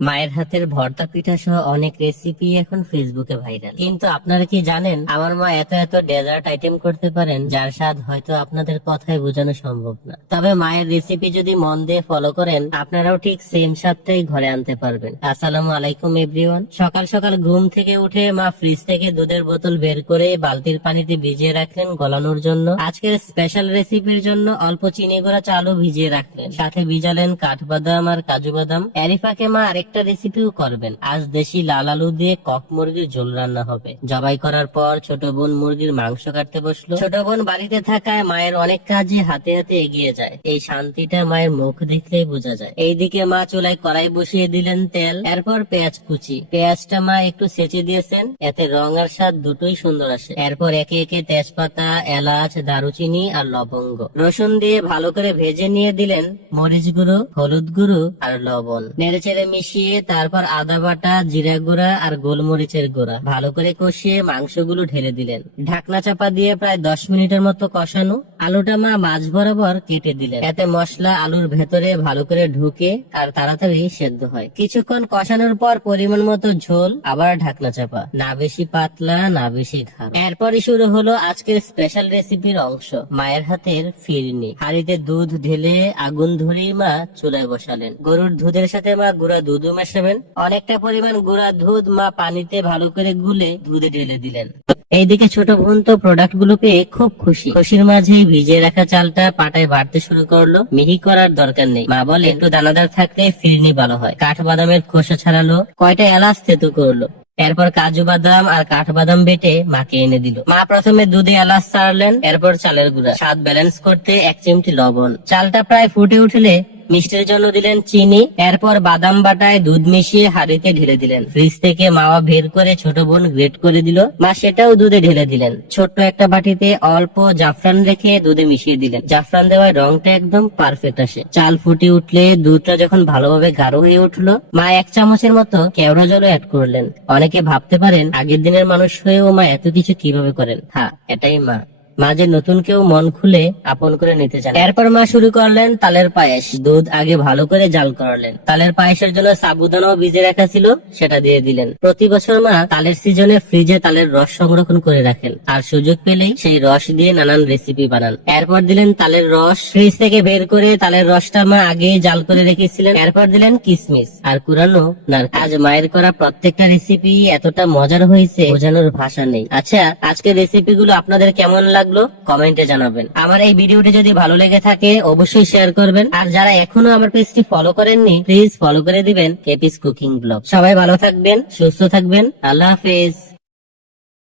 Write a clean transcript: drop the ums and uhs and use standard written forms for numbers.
মায়ের হাতের ভর্তা পিঠা সহ অনেক রেসিপি এখন ফেসবুকে ভাইরাল, কিন্তু আপনারা কি জানেন আমার মা এত এত ডেজার্ট আইটেম করতে পারেন যার স্বাদ হয়তো আপনাদের কথায় বোঝানো সম্ভব না। তবে মায়ের রেসিপি যদি মন দিয়ে ফলো করেন আপনারাও ঠিক সেম স্বাদটাই ঘরে আনতে পারবেন। আসসালামু আলাইকুম এভরিওয়ান। সকাল সকাল ঘুম থেকে উঠে মা ফ্রিজ থেকে দুধের বোতল বের করে বালতির পানিতে ভিজিয়ে রাখলেন গলানোর জন্য। আজকের স্পেশাল রেসিপির জন্য অল্প চিনি গুঁড়া চালও ভিজিয়ে রাখলেন, সাথে ভিজালেন কাঠবাদাম আর কাজু বাদাম। এরিফাকে মা আরেকটা রেসিপিও করবেন। আজ দেশি লাল আলু দিয়ে কক মুরগির ঝোল রান্না হবে। জবাই করার পর ছোট বোন মুরগির মাংস কাটতে বসলো। ছোট বোন বাড়িতে থাকায় মায়ের অনেক কাজে হাতে হাতে এগিয়ে যায়। এই শান্তিটা মায়ের মুখ দেখলেই বোঝা যায়। এইদিকে মা চুলায় কড়াই বসিয়ে দিলেন তেল, এরপর পেঁয়াজ কুচি। পেঁয়াজটা মা একটু সেচে দিয়েছেন, এতে রং আর স্বাদ দুটোই সুন্দর আসে। এরপর একে একে তেজপাতা, এলাচ, দারুচিনি আর লবঙ্গ, রসুন দিয়ে ভালো করে ভেজে নিয়ে দিলেন মরিচ গুঁড়ো, হলুদ গুঁড়ো আর লবণ। নেড়েচেড়ে মিশিয়ে তারপর আদা বাটা, জিরা গুঁড়া আর গোলমরিচের গুঁড়া ভালো করে কষিয়ে মাংসগুলো ঢেলে দিলেন। ঢাকনা চাপা দিয়ে প্রায় 10 মিনিটের মতো কষানো। আলুটা মা মাঝ বরাবর কেটে দিলেন, এতে মশলা আলুর ভেতরে ভালো করে ঢুকে আর তাড়াতাড়ি সেদ্ধ হয়। কিছুক্ষণ কষানোর পর পরিমাণ মতো ঝোল, আবার ঢাকনা চাপা, না বেশি পাতলা না বেশি ঘন। এরপরই শুরু হলো আজকের স্পেশাল রেসিপির অংশ, মায়ের হাতের ফিরনি। হাঁড়িতে দুধ ঢেলে আগুন ধরিয়ে মা চুলায় বসালেন। গরুর দুধের সাথে মা গুঁড়া দুধও মেশাবেন। অনেকটা পরিমাণ গুঁড়া দুধ মা পানিতে ভালো করে গুলে দুধে ঢেলে দিলেন। এইদিকে ছোট বোন তো প্রোডাক্ট গুলো পেয়ে খুব খুশি। খুশির মাঝে ভিজিয়ে রাখা চালটা পাটায় বাড়তে শুরু করলো। মিহি করার দরকার নেই, মা বলে একটু দানাদার থাকলে ফিরনি ভালো হয়। কাঠবাদামের খোসা ছাড়ালো, কয়টা এলাচ থেতু করলো। এরপর কাজু বাদাম আর কাঠবাদাম বেটে মাকে এনে দিল। মা প্রথমে দুধে এলাচ ছাড়লেন, এরপর চালের গুঁড়া। স্বাদ ব্যালেন্স করতে 1 চিমটি লবণ। চালটা প্রায় ফুটে উঠলে মিষ্টির জন্য দিলেন চিনি। এরপর বাদাম বাটায় দুধ মিশিয়ে হাঁড়িতে ঢেলে দিলেন। ফ্রিজ থেকে মাওয়া বের করে ছোট বোন গ্রেট করে দিল। মা সেটাও দুধে ঢেলে দিলেন। ছোট্ট একটা বাটিতে অল্প জাফরান রেখে দুধে মিশিয়ে দিলেন। জাফরান দেওয়ায় রংটা একদম পারফেক্ট আসে। চাল ফুটে উঠলে দুধটা যখন ভালোভাবে গাঢ় হয়ে উঠলো, মা 1 চামচের মতো কেওড়া জলও অ্যাড করলেন। অনেকে ভাবতে পারেন আগের দিনের মানুষ হয়েও মা এত কিছু কিভাবে করেন। হ্যাঁ, এটাই মা। মা যে নতুন কেউ মন খুলে আপন করে নিতে চান। এরপর মা শুরু করলেন তালের পায়েস। দুধ আগে ভালো করে জাল করালেন। তালের পায়েসের জন্য সাবুদানাও ভিজে রাখা ছিল, সেটা দিয়ে দিলেন। প্রতি বছর মা তালের সিজনে ফ্রিজে তালের রস সংরক্ষণ করে রাখেন, আর সুযোগ পেলেই সেই রস দিয়ে নানান রেসিপি বানান। এরপর দিলেন তালের রস। ফ্রিজ থেকে বের করে তালের রসটা মা আগে জাল করে রেখেছিলেন। এরপর দিলেন কিশমিশ আর কুড়ানো নারকেল। আজ মায়ের করা প্রত্যেকটা রেসিপি এতটা মজার হয়েছে বোঝানোর ভাষা নেই। আচ্ছা, আজকের রেসিপি গুলো আপনাদের কেমন লাগলো কমেন্টে জানাবেন। আমার এই ভিডিওটি যদি ভালো লেগে থাকে অবশ্যই শেয়ার করবেন, আর যারা এখনো আমার পেজটি ফলো করেননি প্লিজ ফলো করে দিবেন কেপিস কুকিং ব্লগ। সবাই ভালো থাকবেন, সুস্থ থাকবেন। আল্লাহ হাফেজ।